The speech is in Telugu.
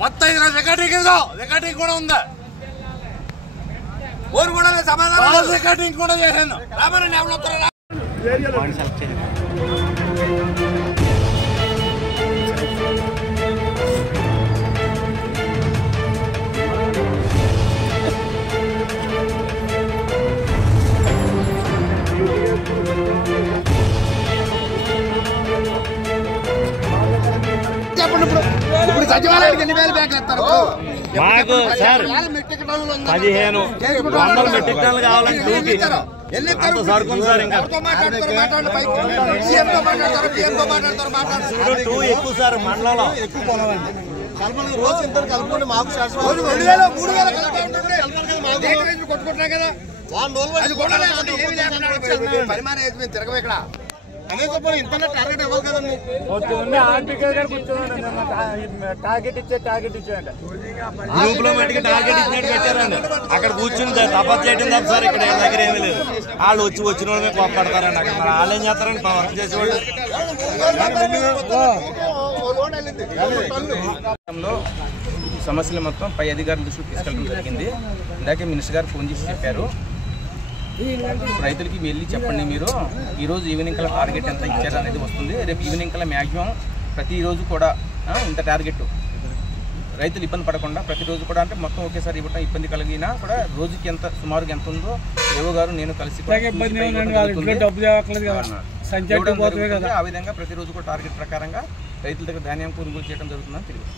మొత్తం రికార్డింగ్ కూడా ఉందా ఊరు కూడా సమాధానం రికార్డింగ్ కూడా చేశాను రామారాయణ ఇప్పుడు సచివాలయానికి ఎన్ని వేలు బ్యాగులు ఇస్తారు మాకు సార్ 1500 మెట్రిక్ టన్నులు కావాలంటే సార్ ఇంకా ఎక్కువ సార్ మండలంలో రోజు ఇంత కలుపుకుంటే మాకు కొట్టుకుంటున్నాం కదా పరిమాణం తిరగవు ఇక్కడ టార్గెట్ ఇవ్వాలి కదండి గ్రూప్ లో మట్టికి టార్గెట్ ఇచ్చినట్టు పెట్టారండి అక్కడ కూర్చుని తపస్సు చేయడం తప్ప సార్ ఇక్కడ దగ్గర ఏమీ లేదు వాళ్ళు వచ్చిన వాళ్ళమే కోపడతారండి అక్కడ మరి వాళ్ళు ఏం చేస్తారండి వర్క్ చేసేవాళ్ళు సమస్యలు మొత్తం పై అధికారుల దృష్టికి తీసుకెళ్ళడం జరిగింది. ఇందాకే మినిస్టర్ గారు ఫోన్ చేసి చెప్పారు రైతులకి వెళ్ళి చెప్పండి మీరు ఈరోజు ఈవినింగ్ కల్లా టార్గెట్ ఎంత ఇచ్చారు అనేది వస్తుంది. రేపు ఈవినింగ్ కల్లా మ్యాక్సిమం ప్రతిరోజు కూడా ఇంత టార్గెట్ రైతులు ఇబ్బంది పడకుండా ప్రతిరోజు కూడా అంటే మొత్తం ఒకేసారి ఇవ్వటం ఇబ్బంది కలిగినా కూడా రోజుకి ఎంత సుమారుగా ఎంత ఉందో ఏవో గారు నేను కలిసి ఆ విధంగా ప్రతిరోజు కూడా టార్గెట్ ప్రకారంగా రైతుల దగ్గర ధాన్యం కొనుగోలు చేయడం జరుగుతుందని తెలియదు.